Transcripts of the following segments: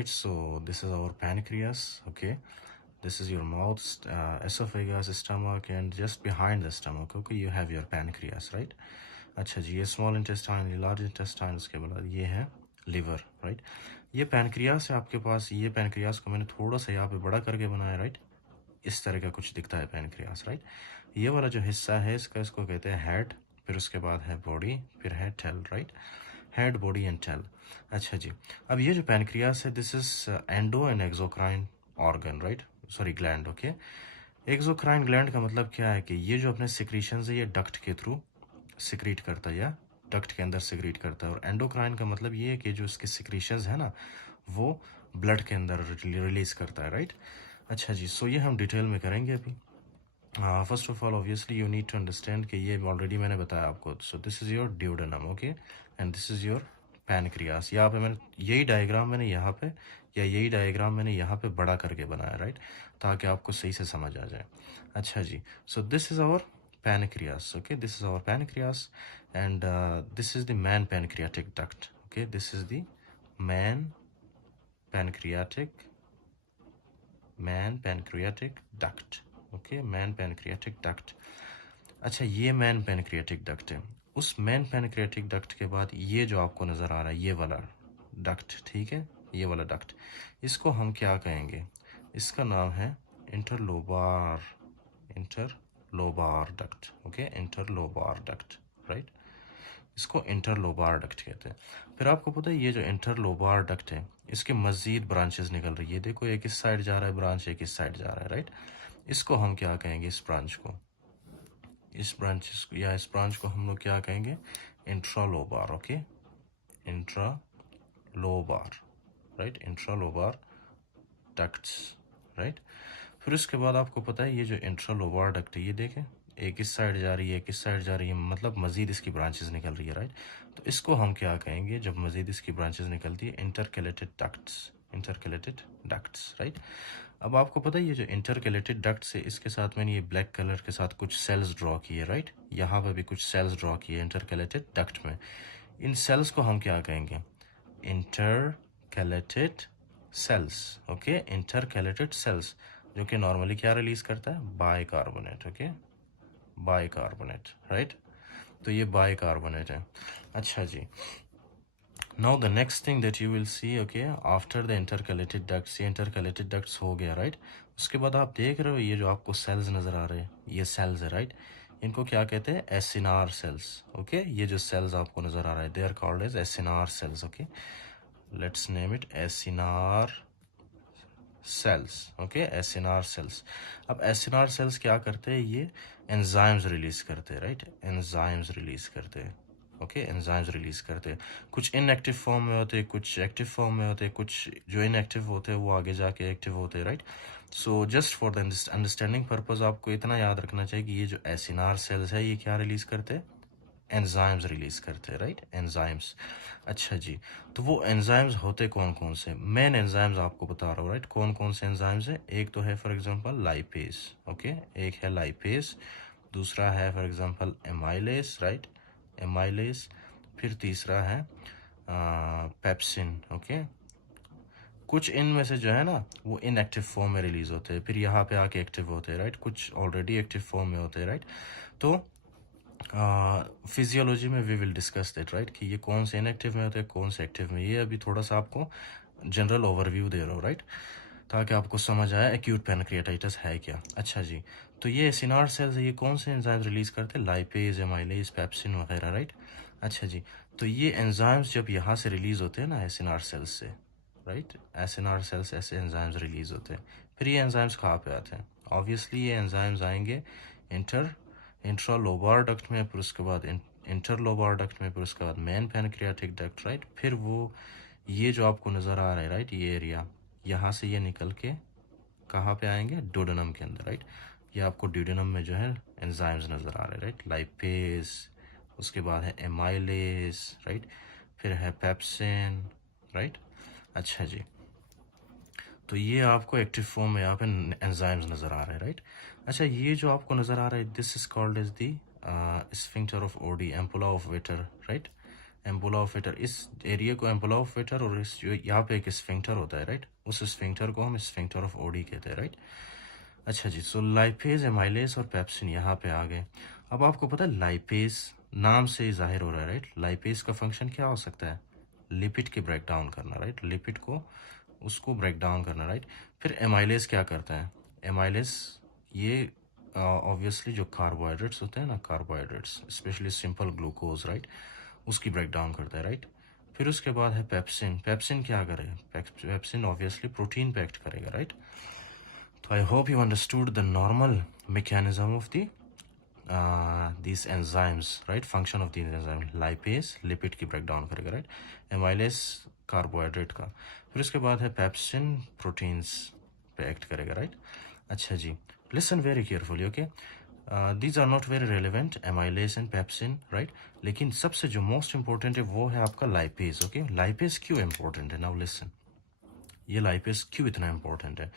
right? So this is our pancreas, okay? This is your mouth, esophagus, stomach, and just behind the stomach, okay, you have your pancreas, right? अच्छा जी, ये small intestine, ये large intestine, उसके बाद ये है liver, right? ये pancreas है आपके पास। ये पैनक्रियास को मैंने थोड़ा सा यहाँ पे बड़ा करके बनाया, राइट? इस तरह का कुछ दिखता है पैनक्रियास, राइट? ये वाला जो हिस्सा है इसका, इसको कहते हैं हेड, फिर उसके बाद है बॉडी, फिर है tail, right? Head, body and tail. अच्छा जी, अब ये जो पैनक्रियास है, this is endo and exocrine organ, right? Sorry, gland, okay? Exocrine gland का मतलब क्या है कि ये जो अपने सिक्रीशंस है ये डक्ट के थ्रू सिक्रीट करता है या डक्ट के अंदर सिक्रीट करता है। और एंडोक्राइन का मतलब ये है कि जो इसके सिक्रीशंस है ना वो ब्लड के अंदर रिलीज करता है, राइट? अच्छा जी, सो ये हम डिटेल में करेंगे अभी। First of all obviously you need to understand कि ये ऑलरेडी मैंने बताया आपको। So this is your duodenum, okay, and this is your pancreas. यहाँ पे मैंने यही डायग्राम मैंने यहाँ पे या यही डायग्राम मैंने यहाँ पे बड़ा करके बनाया, राइट? ताकि आपको सही से समझ आ जाए। अच्छा जी, so this is our pancreas, okay, this is our pancreas, and this is the man pancreatic duct, okay, this is the man pancreatic duct, okay, man pancreatic duct। अच्छा, ये मैन पैनक्रियाटिक डक्ट है। उस man pancreatic duct के बाद ये जो आपको नज़र आ रहा है ये वाला डक्ट, ठीक है, ये वाला डक्ट, इसको हम क्या कहेंगे? इसका नाम है interlobar duct, okay, interlobar duct, right? इसको इंटरलोबार डक्ट कहते हैं। फिर आपको पता है ये जो इंटरलोबार डक्ट है इसके मज़ीद ब्रांचेस निकल रही है। देखो, एक इस साइड जा रहा है ब्रांच, एक इस साइड जा रहा है, राइट? इसको हम क्या कहेंगे? इस ब्रांच को, इस ब्रांच को हम लोग क्या कहेंगे? Intralobar, okay, intralobar, right? Intralobar ducts, right? फिर उसके बाद आपको पता है ये जो इंट्रालोबार डक्ट है ये देखें, एक इस साइड जा रही है, एक इस साइड जा रही है, मतलब मज़ीद इसकी ब्रांचेस निकल रही है, राइट? तो इसको हम क्या कहेंगे जब मज़ीद इसकी ब्रांचेस निकलती है? Intercalated ducts, right? अब आपको पता है ये जो इंटरकैलेटेड डक्ट्स है इसके साथ मैंने ये ब्लैक कलर के साथ कुछ सेल्स ड्रॉ किए, राइट? यहाँ पर भी कुछ सेल्स ड्रॉ किए इंटरकैलेटेड डक्ट में। इन सेल्स को हम क्या कहेंगे? Intercalated cells, okay, intercalated cells, जो कि नॉर्मली क्या रिलीज करता है? Bicarbonate, okay, bicarbonate, right? तो ये बाइकार्बोनेट है। अच्छा जी, now the next thing that you will see, okay, after the intercalated ducts, ये इंटरकैलेटेड डक्ट्स हो गया, राइट? उसके बाद आप देख रहे हो ये जो आपको सेल्स नज़र आ रहे हैं ये सेल्स है, राइट? इनको क्या कहते हैं? Acinar cells, okay? ये जो सेल्स आपको नज़र आ रहा है they are called as acinar cells, okay? Let's name it acinar cells, okay, acinar cells. अब एसिनार सेल्स क्या करते हैं? ये एंजाइम्स रिलीज करते हैं, राइट? एंजाइम्स रिलीज करते हैं, ओके, एंजाइम्स रिलीज करते हैं। कुछ इनएक्टिव फॉर्म में होते हैं, कुछ एक्टिव फॉर्म में होते हैं, कुछ जो इनएक्टिव होते हैं वो आगे जाके एक्टिव होते हैं, right? So just for the understanding purpose आपको इतना याद रखना चाहिए कि ये जो एसिनार सेल्स है ये क्या रिलीज करते हैं? एंजाइम्स रिलीज करते हैं, राइट? एंजाइम्स। अच्छा जी, तो वो एंजाइम्स होते कौन कौन से? मेन एंजाइम्स आपको बता रहा हूँ, राइट? कौन कौन से एंजाइम्स है? एक तो है फॉर एग्जांपल लाइपेज, ओके, एक है लाइपेज, दूसरा है for example amylase, right? Amylase. फिर तीसरा है पेप्सिन, ओके? कुछ इनमें से जो है ना वो इनएक्टिव फॉर्म में रिलीज होते हैं, फिर यहाँ पे आके एक्टिव होते हैं, राइट? कुछ ऑलरेडी एक्टिव फॉर्म में होते हैं, राइट? तो फिजियोलॉजी में we will discuss that, right? कि ये कौन से इनएक्टिव में होते हैं, कौन से एक्टिव में। ये अभी थोड़ा सा आपको जनरल ओवरव्यू दे रहा हूँ, राइट? ताकि आपको समझ आए एक्यूट पैनक्रियाटाइटिस है क्या। अच्छा जी, तो ये एसिनार सेल्स है, ये कौन से एंजाइम्स रिलीज करते हैं? लाइपेज, एमाइलेज, पेप्सिन वगैरह, राइट? अच्छा जी, तो ये एंजाइम्स जब यहाँ से रिलीज होते हैं ना एसिनार सेल्स से, राइट? एसिनार सेल्स ऐसे एंजाइम्स रिलीज होते हैं। फिर ये एंजाइम्स कहाँ पे आते हैं? ऑब्वियसली ये एंजाइम्स आएंगे इंट्रालोबार डक्ट में, फिर उसके बाद इंटरलोबार डक्ट में, फिर उसके बाद मेन पैनक्रियाटिक डक्ट, राइट? फिर वो ये जो आपको नज़र आ रहा है, राइट, ये एरिया, यहाँ से ये निकल के कहाँ पे आएंगे? ड्यूडेनम के अंदर, राइट? ये आपको ड्यूडेनम में जो है एंजाइम्स नज़र आ रहे हैं, राइट? लाइपेज, उसके बाद है एमाइलेज, राइट? फिर है पेप्सिन, राइट? अच्छा जी, तो ये आपको एक्टिव फॉर्म में यहाँ पे एंजाइम्स नज़र आ रहे हैं, राइट? अच्छा, ये जो आपको नज़र आ रहा है this is called as the sphincter of Oddi, ampulla of Vater, right? Ampulla of Vater, इस एरिया को एम्पुला ऑफ वेटर, और इस जो यहाँ पे एक स्फिंक्टर होता है राइट, उस स्फिंक्टर को हम स्फिंक्टर ऑफ ओडी कहते हैं राइट। अच्छा जी, सो लाइपेज, एमाइलेज और पेप्सिन यहाँ पे आ गए। अब आपको पता है लाइपेज नाम से ही जाहिर हो रहा है राइट, लाइपेज का फंक्शन क्या हो सकता है, लिपिड के ब्रेक डाउन करना राइट, लिपिड को उसको ब्रेक डाउन करना राइट। फिर एमाइलेज क्या करता है, एमाइलेज ये ऑब्वियसली जो कार्बोहाइड्रेट्स होते हैं ना, carbohydrates specially simple glucose right, उसकी ब्रेक डाउन करता है राइट। फिर उसके बाद है पेप्सिन, पेप्सिन क्या करेगा, पेप्सिन ऑब्वियसली प्रोटीन पे एक्ट करेगा राइट। तो I hope you understood the normal mechanism of the these enzymes right, function of these enzymes, lipase lipid की ब्रेक डाउन करेगा राइट, एमाइलेज कार्बोहाइड्रेट का, फिर उसके बाद है पेप्सिन प्रोटीन्स पे एक्ट करेगा राइट। अच्छा जी, listen very carefully okay, these are not very relevant amylase and pepsin right, लेकिन सबसे जो मोस्ट इंपॉर्टेंट है वो है आपका लाइपेज ओके। लाइपेज क्यों इंपॉर्टेंट है, नाउ लिसन, ये लाइपेज क्यों इतना इंपॉर्टेंट है,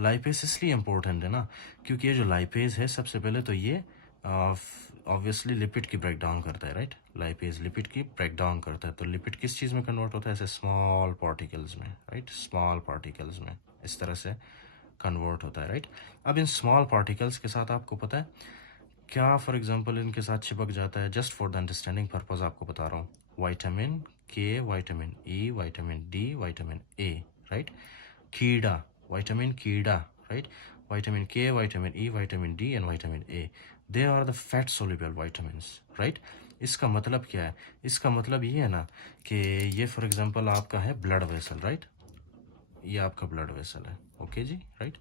लाइपेज इसलिए इंपॉर्टेंट है ना क्योंकि ये जो लाइपेज है सबसे पहले तो ये ऑब्वियसली लिपिड की ब्रेक डाउन करता है राइट, लाइपेज लिपिड की ब्रेक डाउन करता है। तो लिपिड किस चीज़ में कन्वर्ट होता है, ऐसे स्मॉल पार्टिकल्स में राइट, स्मॉल पार्टिकल्स में इस तरह से कन्वर्ट होता है राइट। अब इन स्मॉल पार्टिकल्स के साथ आपको पता है क्या फॉर एग्जांपल इनके साथ चिपक जाता है, just for the understanding purpose आपको बता रहा हूँ, vitamin K, vitamin E, vitamin D, vitamin A right, कीड़ा, विटामिन कीड़ा right, vitamin K, vitamin E, vitamin D and vitamin A, they are the fat soluble vitamins right. इसका मतलब क्या है, इसका मतलब ये है ना कि ये फॉर एग्जांपल आपका है ब्लड वेसल राइट, ये आपका ब्लड वेसल है ओके जी राइट।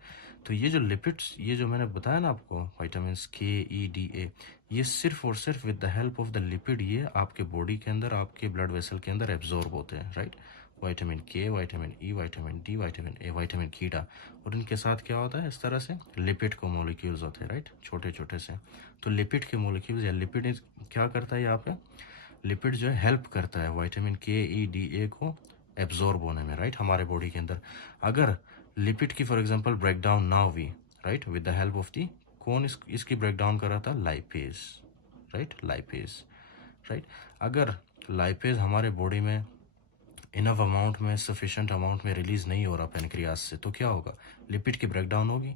तो ये जो लिपिड्स, ये जो मैंने बताया ना आपको विटामिन के, ई, डी, ए, ये सिर्फ और सिर्फ with the help of the lipid ये आपके बॉडी के अंदर, आपके ब्लड वेसल के अंदर एब्जॉर्ब होते हैं right. Vitamin K, vitamin E, vitamin D, vitamin ए, विटामिन कीड़ा, और इनके साथ क्या होता है, इस तरह से लिपिड को मॉलिक्यूल्स होते हैं राइट, छोटे छोटे से। तो लिपिड के मॉलिक्यूल्स या लिपिड क्या करता है यहाँ पे, लिपिड जो है हेल्प करता है विटामिन के, ई, डी, ए को एब्जॉर्ब होने में राइट, हमारे बॉडी के अंदर। अगर लिपिड की फॉर एग्जांपल ब्रेक डाउन ना हुई right, with the help of the, कौन इसकी ब्रेक डाउन कर रहा था, लाइपेज राइट, लाइपेज राइट। अगर लाइपेज हमारे बॉडी में इनफ अमाउंट में, सफिशेंट अमाउंट में रिलीज नहीं हो रहा पेनक्रियास से, तो क्या होगा, लिपिड की ब्रेक डाउन होगी,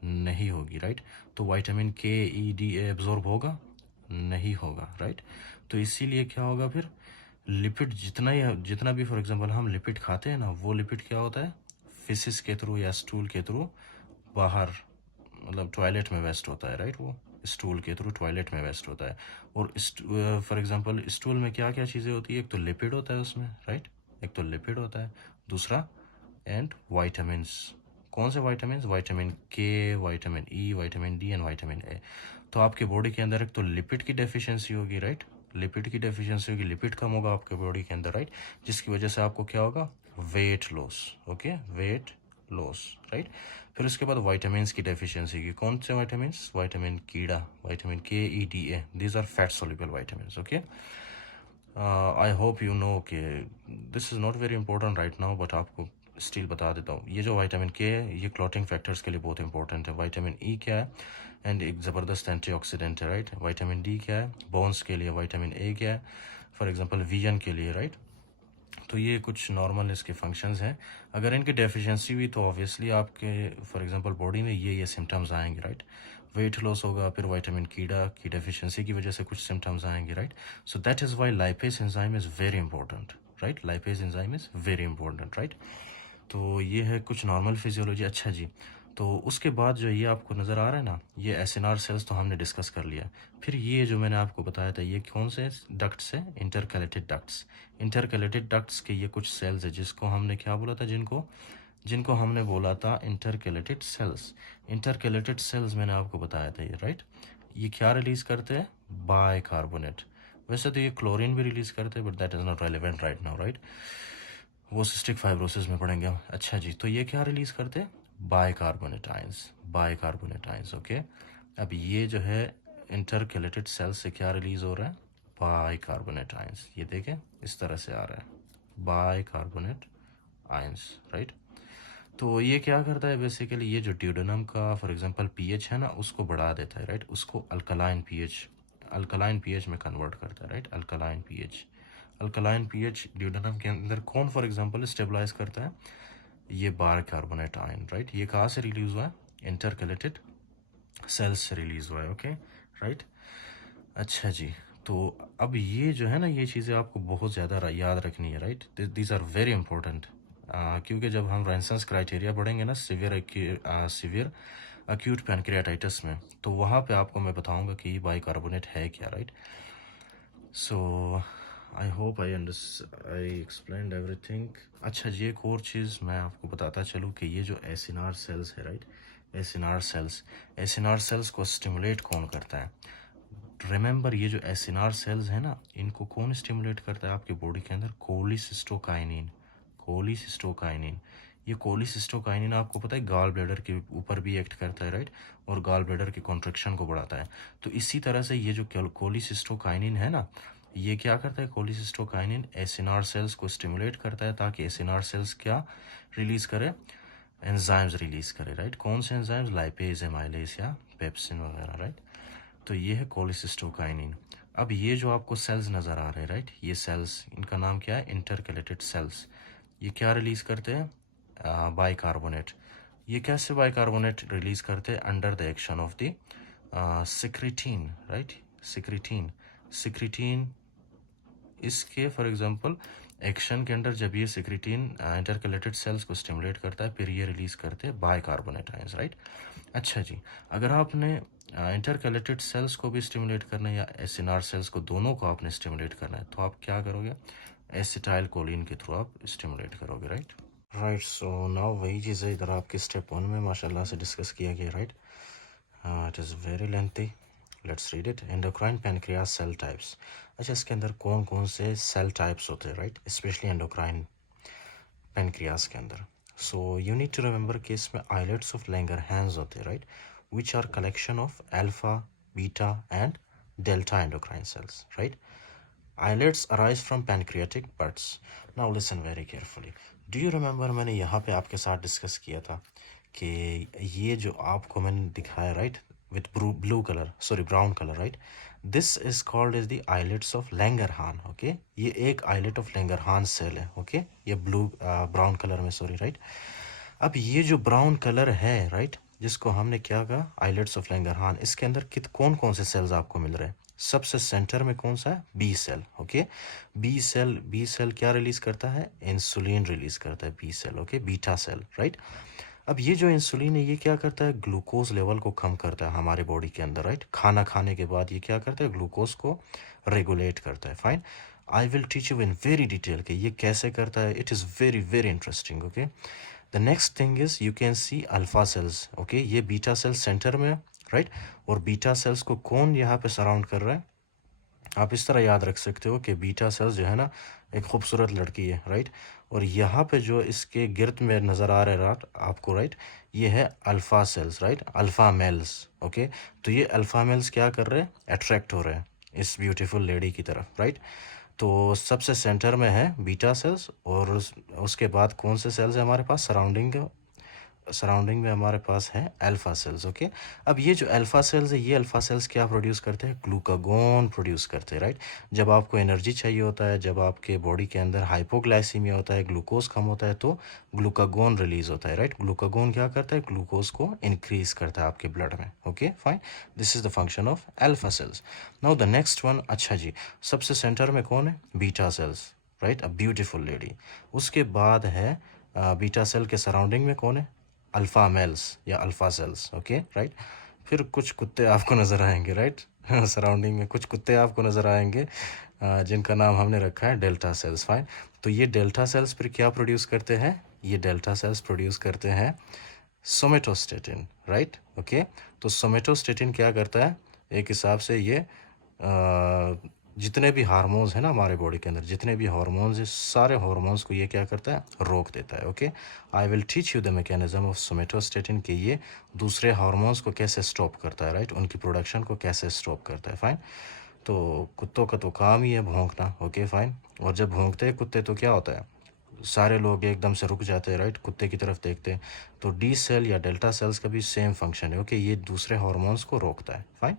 नहीं होगी राइट। तो विटामिन के, ई, डी, ए एब्जॉर्ब होगा, नहीं होगा राइट। तो इसीलिए क्या होगा फिर, लिपिड जितना भी फॉर एग्जांपल हम लिपिड खाते हैं ना, वो लिपिड क्या होता है, फिसिस के थ्रू या स्टूल के थ्रू बाहर, मतलब टॉयलेट में वेस्ट होता है राइट, वो स्टूल के थ्रू टॉयलेट में वेस्ट होता है। और फॉर एग्जांपल स्टूल में क्या क्या चीज़ें होती है, एक तो लिपिड होता है उसमें राइट, एक तो लिपिड होता है, दूसरा एंड वाइटामिन, कौन से vitamin, vitamin K, vitamin E, vitamin D and vitamin ए। तो आपके बॉडी के अंदर एक तो लिपिड की डेफिशिएंसी होगी राइट, लिपिड की डेफिशिएंसी होगी, लिपिड कम होगा आपके बॉडी के अंदर राइट, जिसकी वजह से आपको क्या होगा, weight loss okay, weight loss right. फिर उसके बाद वाइटामिन की डेफिशिएंसी की, कौन से वाइटामिन, विटामिन कीड़ा, vitamin K, E, D, A, these are fat soluble vitamin okay. I hope you know कि this is not very important right now, but आपको स्टिल बता देता हूँ। ये जो विटामिन के है ये क्लॉटिंग फैक्टर्स के लिए बहुत इंपॉर्टेंट है। विटामिन ई क्या है, एंड एक ज़बरदस्त एंटीऑक्सीडेंट है राइट। विटामिन डी क्या है, बोन्स के लिए। विटामिन ए क्या है, फॉर एग्जांपल विजन के लिए राइट। तो ये कुछ नॉर्मल इसके फंक्शंस हैं। अगर इनकी डेफिशिएंसी हुई तो ऑब्वियसली आपके फॉर एग्जांपल बॉडी में ये सिम्टम्स आएंगे राइट। वेट लॉस होगा, फिर विटामिन कीड़ा की डेफिशिएंसी की वजह से कुछ सिम्टम्स आएंगे right. So that is why lipase enzyme is very important right, lipase enzyme is very important right. तो ये है कुछ नॉर्मल फिजियोलॉजी। अच्छा जी, तो उसके बाद जो ये आपको नज़र आ रहा है ना, ये एसएनआर सेल्स तो हमने डिस्कस कर लिया। फिर ये जो मैंने आपको बताया था, ये कौन से डक्ट्स है, इंटरकैलेटेड डक्ट्स। इंटरकैलेटेड डक्ट्स के ये कुछ सेल्स है जिसको हमने क्या बोला था, जिनको जिनको हमने बोला था इंटरकैलेटेड सेल्स। इंटरकैलेटेड सेल्स मैंने आपको बताया था ये राइट। ये क्या रिलीज करते हैं, बाइकार्बोनेट। वैसे तो ये क्लोरीन भी रिलीज करते हैं, but that is not relevant right now right, वो सिस्टिक फाइब्रोसिस में पढ़ेंगे हम। अच्छा जी, तो ये क्या रिलीज करते हैं, bicarbonate ions, bicarbonate ions okay. अब ये जो है इंटरकैलेटेड सेल्स से क्या रिलीज हो रहा है, बाइकार्बोनेट आयंस। ये देखें इस तरह से आ रहा है बाइकार्बोनेट आयंस राइट। तो ये क्या करता है बेसिकली, ये जो ड्यूडेनम का फॉर एग्जांपल पीएच है ना, उसको बढ़ा देता है राइट, उसको अल्कलाइन पीएच में कन्वर्ट करता है right, alkaline pH. Alkaline pH duodenum के अंदर कौन फॉर एग्जांपल स्टेबलाइज करता है? ये बाइकार्बोनेट आयन, राइट। ये कहाँ से रिलीज हुआ है? इंटरकैलेटेड सेल्स से रिलीज हुआ है, ओके, राइट। अच्छा जी, तो अब ये जो है ना, ये चीज़ें आपको बहुत ज़्यादा याद रखनी है, right. These are very important, क्योंकि जब हम रेंसन्स क्राइटेरिया पढ़ेंगे ना सीवियर अक्यूट पैनक्रियाटाइटिस में, तो वहाँ पे आपको मैं बताऊंगा कि बाइकार्बोनेट है क्या, right. So I hope I explained everything. अच्छा जी, एक और चीज़ मैं आपको बताता चलूँ कि ये जो एसिनार सेल्स है, राइट, एसिनार सेल्स को स्टिमुलेट कौन करता है? रिमेंबर, ये जो एसिनार सेल्स है ना, इनको कौन स्टिमुलेट करता है आपके बॉडी के अंदर? कोलिसिस्टोकाइनिन। कोलिसिस्टोकाइनिन, ये कोलिसिस्टोकाइनिन आपको पता है गॉल ब्लैडर के ऊपर भी एक्ट करता है, राइट, और गॉल ब्लैडर की कॉन्ट्रैक्शन को बढ़ाता है। तो इसी तरह से ये जो कोलिसिस्टोकाइनिन है ना, ये क्या करता है? कोलिसिस्टोकाइनिन एसिनार सेल्स को स्टिमुलेट करता है ताकि एसिनार सेल्स क्या रिलीज करे? एंजाइम्स रिलीज करे, राइट। कौन से एंजाइम्स? लाइपेज, एमाइलेज या पेप्सिन वगैरह, राइट। तो ये है कोलिसिस्टोकाइनिन। अब ये जो आपको सेल्स नज़र आ रहे हैं, राइट, ये सेल्स, इनका नाम क्या है? Intercalated cells. ये क्या रिलीज करते हैं? बाइकार्बोनेट। ये कैसे बाइकार्बोनेट रिलीज करते हैं? Under the action of the secretin, right, secretin. Secretin इसके फॉर एग्जांपल एक्शन के अंदर जब ये सिक्रिटीन इंटरकैलेटेड सेल्स को स्टिमुलेट करता है, फिर ये रिलीज करते हैं बाइकार्बोनेट आयंस, राइट। अच्छा जी, अगर आपने इंटरकैलेटेड सेल्स को भी स्टिमुलेट करना है या एसिनार सेल्स को, दोनों को आपने स्टिमुलेट करना है, तो आप क्या करोगे? एसिटाइल कोलिन के थ्रू आप स्टिमुलेट करोगे, राइट। राइट, सो नाउ वही चीज़ है इधर आपके स्टेप 1 में माशाल्लाह से डिस्कस किया गया, right. It is very lengthy, let's read it. Endocrine pancreas cell types. अच्छा, इसके अंदर कौन कौन से सेल टाइप्स होते हैं, राइट, स्पेशली एंडोक्राइन पैनक्रियास के अंदर। So you need to remember कि इसमें आइलेट्स ऑफ लैंगरहैंस होते हैं, right, which are collection of alpha, beta and delta endocrine cells, right? Islets arise from pancreatic buds. Now listen very carefully. Do you remember मैंने यहाँ पे आपके साथ discuss किया था कि ये जो आपको मैंने दिखाया, right, with blue colour, sorry brown colour, right, this is called is the islets of Langerhans, okay. ये एक आइलेट ऑफ लैंगरहान सेल है, ओके, ये ब्लू ब्राउन कलर में, सॉरी, राइट। अब ये जो ब्राउन कलर है, राइट, जिसको हमने क्या कहा? आइलेट्स ऑफ लैंगरहान, इसके अंदर कौन कौन से सेल्स आपको मिल रहे हैं? सबसे सेंटर में कौन सा है? B cell, okay. B cell क्या रिलीज करता है? इंसुलिन रिलीज करता है B cell, okay, beta cell, right. अब ये जो इंसुलिन है, ये क्या करता है? ग्लूकोज लेवल को कम करता है हमारे बॉडी के अंदर, राइट। खाना खाने के बाद ये क्या करता है? ग्लूकोज को रेगुलेट करता है, fine. I will teach you in very detail कि ये कैसे करता है। It is very very interesting, okay. The next thing is you can see alpha cells, okay. ये बीटा सेल्स सेंटर में, राइट, और बीटा सेल्स को कौन यहाँ पे सराउंड कर रहा है? आप इस तरह याद रख सकते हो कि बीटा सेल्स जो है ना, एक खूबसूरत लड़की है, राइट, और यहाँ पे जो इसके गिर्द में नज़र आ रहा है, राइट, आपको, राइट, ये है alpha cells, right, alpha males, okay. तो ये अल्फ़ा मेल्स क्या कर रहे हैं? अट्रैक्ट हो रहे हैं इस ब्यूटीफुल लेडी की तरफ, राइट। तो सबसे सेंटर में है बीटा सेल्स, और उसके बाद कौन से सेल्स है हमारे पास? सराउंडिंग में हमारे पास है अल्फा सेल्स, ओके। अब ये जो अल्फा सेल्स है, ये अल्फा सेल्स क्या प्रोड्यूस करते हैं? ग्लूकागोन प्रोड्यूस करते हैं, राइट। जब आपको एनर्जी चाहिए होता है, जब आपके बॉडी के अंदर हाइपोग्लाइसीमिया होता है, ग्लूकोज कम होता है, तो ग्लूकागोन रिलीज होता है, राइट। ग्लूकागोन क्या करता है? ग्लूकोज को इंक्रीज करता है आपके ब्लड में, okay, fine. This is the function of alpha cells. Now the next one, अच्छा जी, सबसे सेंटर में कौन है? Beta cells, right, a beautiful lady. उसके बाद है बीटा सेल के सराउंडिंग में कौन है? अल्फ़ा मेल्स या अल्फ़ा सेल्स, ओके, राइट। फिर कुछ कुत्ते आपको नज़र आएंगे, राइट, सराउंडिंग में कुछ कुत्ते आपको नज़र आएंगे, जिनका नाम हमने रखा है डेल्टा सेल्स, फाइन। तो ये डेल्टा सेल्स फिर क्या प्रोड्यूस करते हैं? ये डेल्टा सेल्स प्रोड्यूस करते हैं सोमेटोस्टेटिन, राइट, ओके। तो सोमेटोस्टेटिन क्या करता है? एक हिसाब से ये जितने भी हार्मोन्स हैं ना हमारे बॉडी के अंदर, जितने भी हार्मोन्स हैं, सारे हार्मोन्स को ये क्या करता है? रोक देता है, okay. I will teach you the mechanism of somatostatin कि ये दूसरे हार्मोन्स को कैसे स्टॉप करता है, राइट, उनकी प्रोडक्शन को कैसे स्टॉप करता है, फाइन। तो कुत्तों का तो काम ही है भौंकना, ओके, फाइन। और जब भौंकते हैं कुत्ते तो क्या होता है? सारे लोग एकदम से रुक जाते हैं, राइट, कुत्ते की तरफ देखते हैं। तो डी सेल या डेल्टा सेल्स का भी सेम फंक्शन है, ओके, ये दूसरे हार्मोन्स को रोकता है, फाइन।